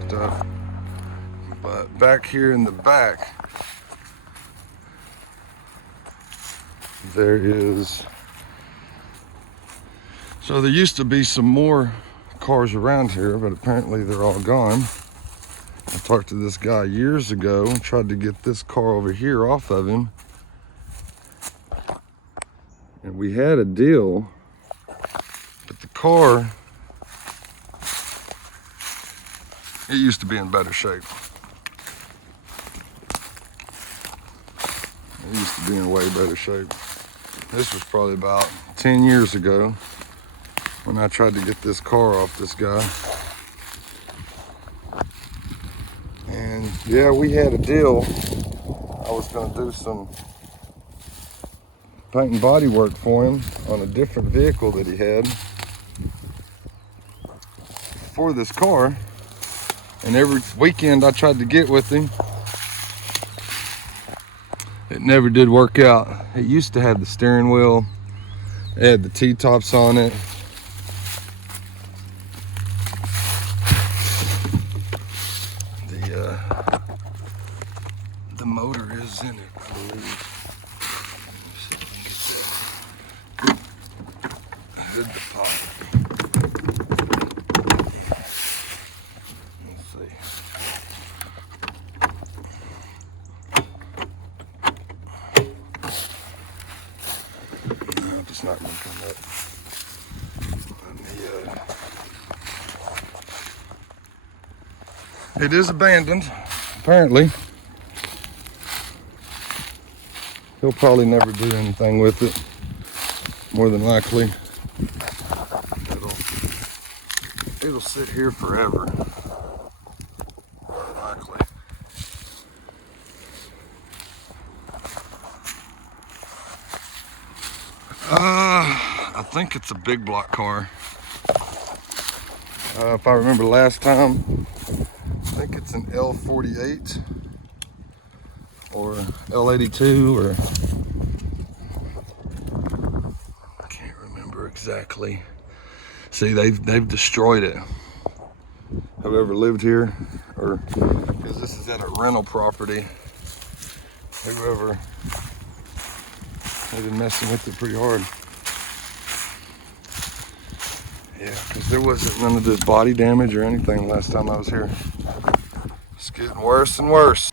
backed up. But back here in the back, there is, so there used to be some more cars around here, but apparently they're all gone. I talked to this guy years ago and tried to get this car over here off of him. And we had a deal, but the car, it used to be in better shape. It used to be in way better shape. This was probably about 10 years ago when I tried to get this car off this guy. And yeah, we had a deal. I was gonna do some paint and body work for him on a different vehicle that he had for this car. And every weekend I tried to get with him. It never did work out. It used to have the steering wheel. It had the T-tops on it. The motor is in it, I believe. Let me see if I can get that hood to pop. Let's see. No, it's not going to come up. It is abandoned, apparently. He'll probably never do anything with it, more than likely. It'll sit here forever, more than likely. I think it's a big block car. If I remember last time, I think it's an L48 or L82, or I can't remember exactly. See, they've destroyed it. Whoever lived here, or because this is at a rental property, whoever, they've been messing with it pretty hard. Yeah, because there wasn't none of this body damage or anything last time I was here. It's getting worse and worse.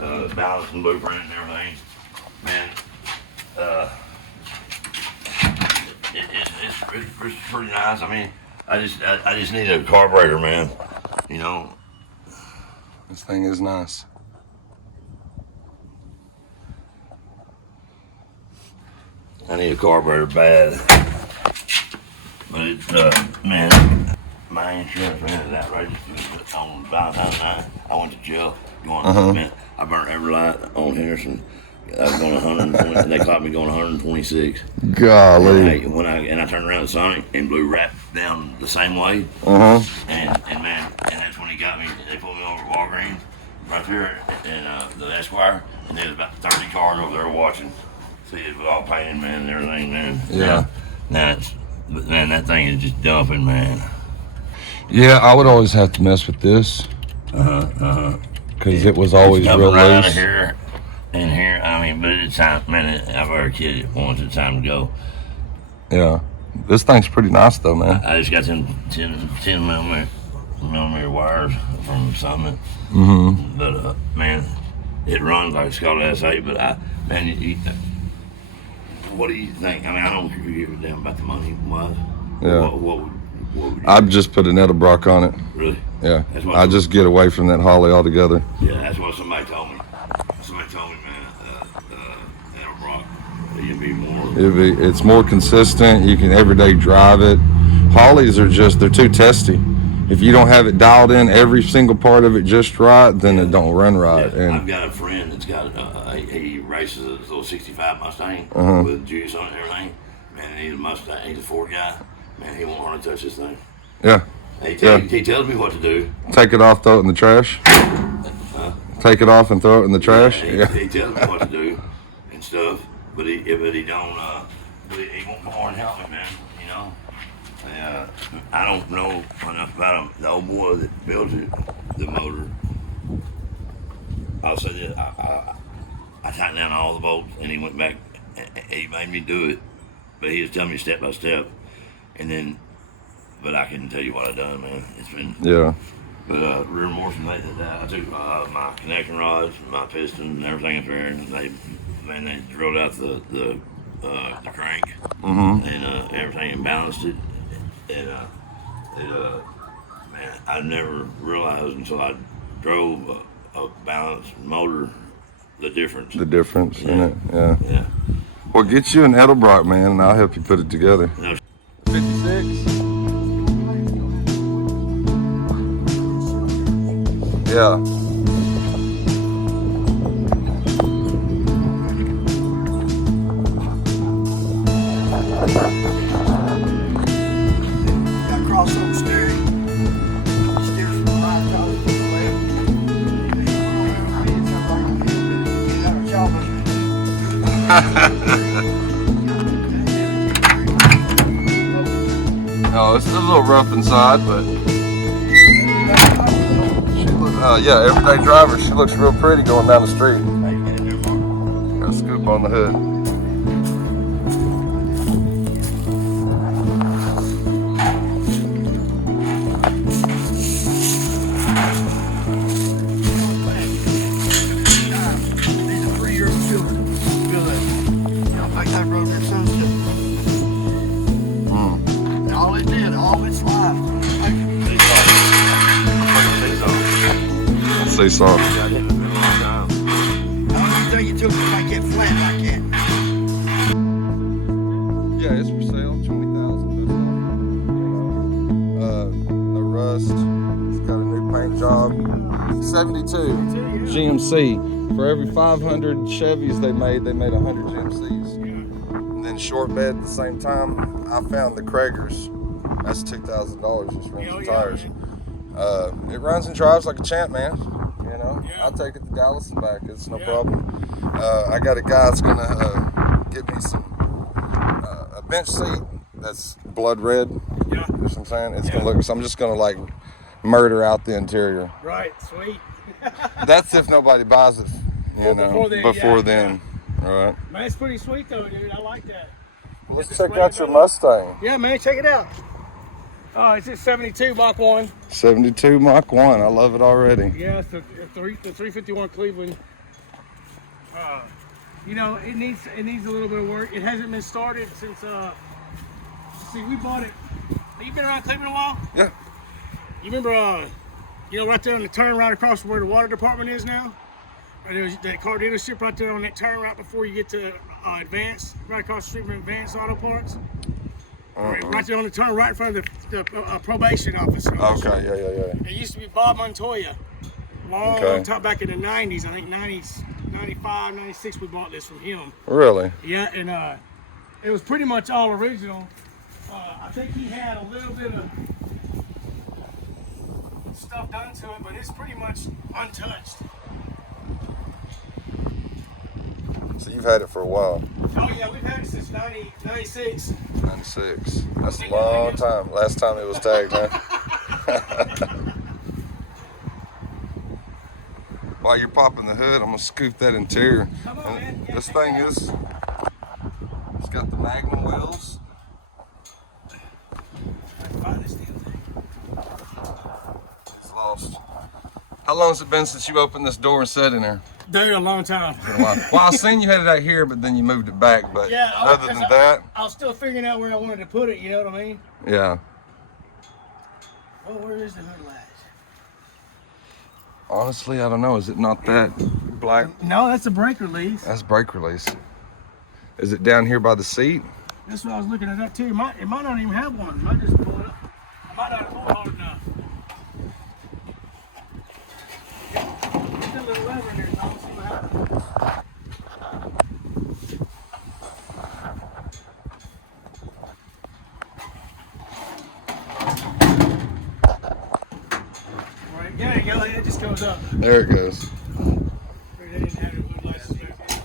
And balance and blueprint and everything, man. It's pretty nice. I mean, I just need a carburetor, man. You know, this thing is nice. I need a carburetor bad, but it's man, my insurance ran is outrageous. On Valentine's night, I went to jail going, man, I burned every light on Henderson. I was going 120, and they caught me going 126. Golly. And I turned around to Sonic and blew right down the same way. And man, and that's when he got me. They pulled me over to Walgreens right there in the Esquire, and there was about 30 cars over there watching. See, it was all painted, man, and everything, man. Yeah. But man, that thing is just dumping, man. Yeah, I would always have to mess with this. because it was always it's real around loose. Here and here. I mean, but it's time, man. I've already kidded it once. It's time to go. Yeah, this thing's pretty nice though, man. I just got them 10 millimeter wires from Summit. Mm-hmm. But man, it runs like Scott S8. But what do you think? I mean, I don't give a damn about the money. What? Yeah. What would you I'd just put an Edelbrock on it. Really? Yeah. That's what I just get away from that Holly altogether. Yeah, that's what somebody told me. Somebody told me, man, Edelbrock, you'd be more. It's more consistent. You can everyday drive it. Hollies are they're too testy. If you don't have it dialed in every single part of it just right, then it don't run right. Yeah, and I've got a friend that's got he races a little 65 Mustang with juice on it and everything. Man, he's a Mustang. He's a Ford guy. Man, he won't hardly touch this thing. Yeah. He tells me what to do. Take it off, throw it in the trash. Take it off and throw it in the trash. Yeah, he tells me what to do and stuff, but he don't. But he won't come over and help me, man. You know. I don't know enough about him. The old boy that built it, the motor. I'll say this: I tightened down all the bolts, and he went back. He made me do it, but he was telling me step by step, and then. But I couldn't tell you what I done, man. It's been But rear motion, I took my connection rods, my piston, and everything up there, and they drilled out the crank and everything and balanced it. And man, I never realized until I drove a balanced motor the difference. The difference in it, Yeah. Well, get you an Edelbrock, man, and I'll help you put it together. No. 56. Yeah. Got crossover steering. Steers from the right to the left. Oh, it's a little rough inside, but yeah, everyday driver. She looks real pretty going down the street. Got a scoop on the hood. These are 3-year-old children. Feel that? Like that road that sunset. And all it did, all its life. Seesaw. How long do you think it took to make it flat like that? Yeah, it's for sale. 20,000. No rust. It's got a new paint job. 72 GMC. For every 500 Chevys they made 100 GMCs. And then short bed at the same time. I found the Kragers. That's $2,000 just rims and tires. It runs and drives like a champ, man. You know, I'll take it to Dallas and back. It's no problem. I got a guy that's gonna get me a bench seat that's blood red. You know what I'm saying? It's gonna look. So I'm just gonna like murder out the interior. Right, sweet. That's if nobody buys it. You know, before then. All right. Man, it's pretty sweet though, dude. I like that. Let's check out your Mustang. Yeah, man, check it out. Oh, it's a 72 Mach 1. 72 Mach 1. I love it already. Yeah, it's the 351 Cleveland. You know, it needs a little bit of work. It hasn't been started since see, we bought it. You been around Cleveland a while? Yeah. You remember you know, right there on the turn right across from where the water department is now? There's that car dealership right there on that turn right before you get to Advance, right across the street from Advance Auto Parts. Right there on the turn, right in front of the probation office. Okay, yeah. It used to be Bob Montoya. Long time back in the 90s, I think 90s, 95, 96, we bought this from him. Really? Yeah, and it was pretty much all original. I think he had a little bit of stuff done to it, but it's pretty much untouched. So you've had it for a while. Oh yeah, we've had it since 96. 96. That's a long time. Last time it was tagged, huh? while you're popping the hood, I'm gonna scoop that interior. Come on, man. Yeah, This thing is, it's got the Magnum wheels. Find this damn thing. It's lost. How long has it been since you opened this door and sat in there? Dude, a long time. Been a while. Well, I seen you had it out here, but then you moved it back. But Yeah, other than that, I was still figuring out where I wanted to put it, you know what I mean? yeah. Oh, where is the hood latch? Honestly, I don't know. Is it not that black? No, that's a brake release. That's brake release. Is it down here by the seat? That's what I was looking at that too. It might not even have one. It might just pull it up. I might not have pulled hard enough. There's a little lever in there, Tom. See what happens. Right, there you go. It just goes up. There it goes. They didn't have a hood lights back there.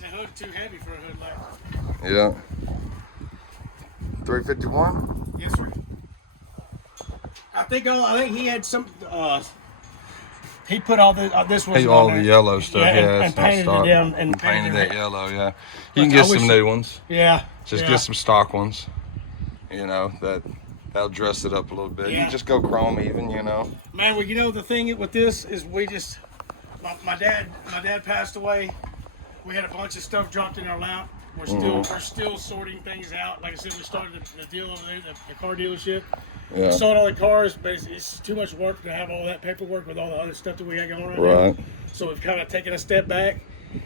That hood's too heavy for a hood light. Yeah. 351. Yes, sir. I think he had some. He put all the this was Hey, all the yellow stuff. Yeah, Yeah, and it's not painted it stock. down and painted painted that it. yellow. Yeah. You can But get I some wish- new ones. Yeah. Just yeah. get some stock ones. You know that'll dress it up a little bit. Yeah. You just go chrome even. You know. Man, well, you know the thing with this is my dad passed away. We had a bunch of stuff dropped in our lap. We're still sorting things out. Like I said, we started the deal over there, the car dealership. Yeah. Sold all the cars, but it's too much work to have all that paperwork with all the other stuff that we got going right Right. now. So we've kind of taken a step back,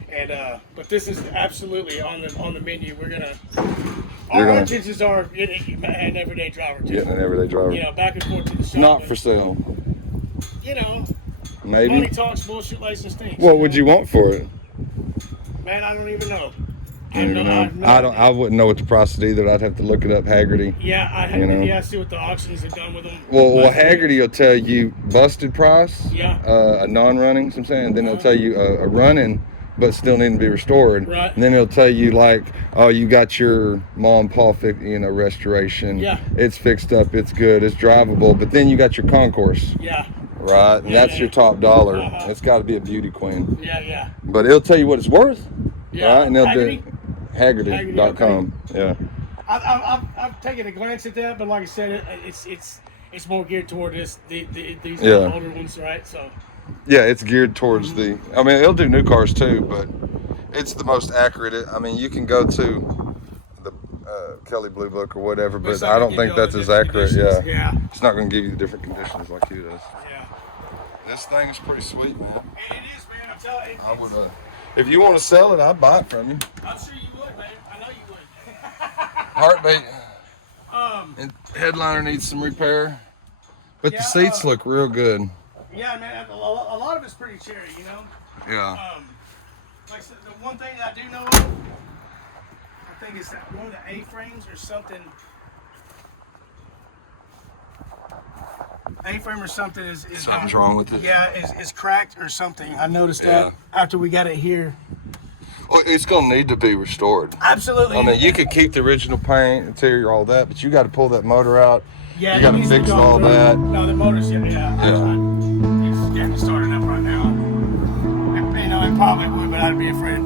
and but this is absolutely on the menu. We're gonna. Our intentions are getting an everyday driver too. Getting an everyday driver. You know, back and forth to the shop. Not but, for sale. You know, Maybe. money talks, bullshit license things. What would you want for it? Man, I don't even know. I wouldn't know what the price is either. I'd have to look it up. Haggerty. Yeah, I see what the auctions have done with them. Well, Haggerty will tell you busted price. Yeah. A non-running. So I'm saying, then they'll tell you a running, but still needing to be restored. Right. And then it'll tell you like, oh, you got your mom and pa restoration. Yeah. It's fixed up. It's good. It's drivable. But then you got your concourse. Yeah. Right. And Yeah, that's your top dollar. Uh-huh. It's got to be a beauty queen. Yeah. But it'll tell you what it's worth. Yeah. Right. And they'll Haggerty? do Haggerty.com. Yeah. I've taken a glance at that, but like I said, it's more geared toward these Yeah. older ones, right? So. Yeah, it's geared towards the. I mean, it'll do new cars too, but it's the most accurate. I mean, you can go to the Kelly Blue Book or whatever, But it's but not I gonna don't give think you all that's the as different accurate. conditions. Yeah. Yeah. It's not going to give you the different conditions like he does. Yeah. This thing is pretty sweet, man. And it is, man. I'm telling you. I would. If you want to sell it, I'd buy it from you. I'm sure you would, man. I know you would. Heartbeat. And headliner needs some repair, but Yeah, the seats look real good. Yeah, man. A lot of it's pretty cherry, you know. Yeah. Like I said, the one thing that I do know of, I think it's that one of the A-frames or something. A-frame or something is Something's wrong with it. Yeah, is cracked or something. I noticed Yeah. that after we got it here. Well, it's going to need to be restored. Absolutely. I mean, you could keep the original paint, interior, all that, but you got to pull that motor out. Yeah, You got it to needs fix go all through. that. No, the motor's yeah. It's getting started up right now. You know, it probably would, but I'd be afraid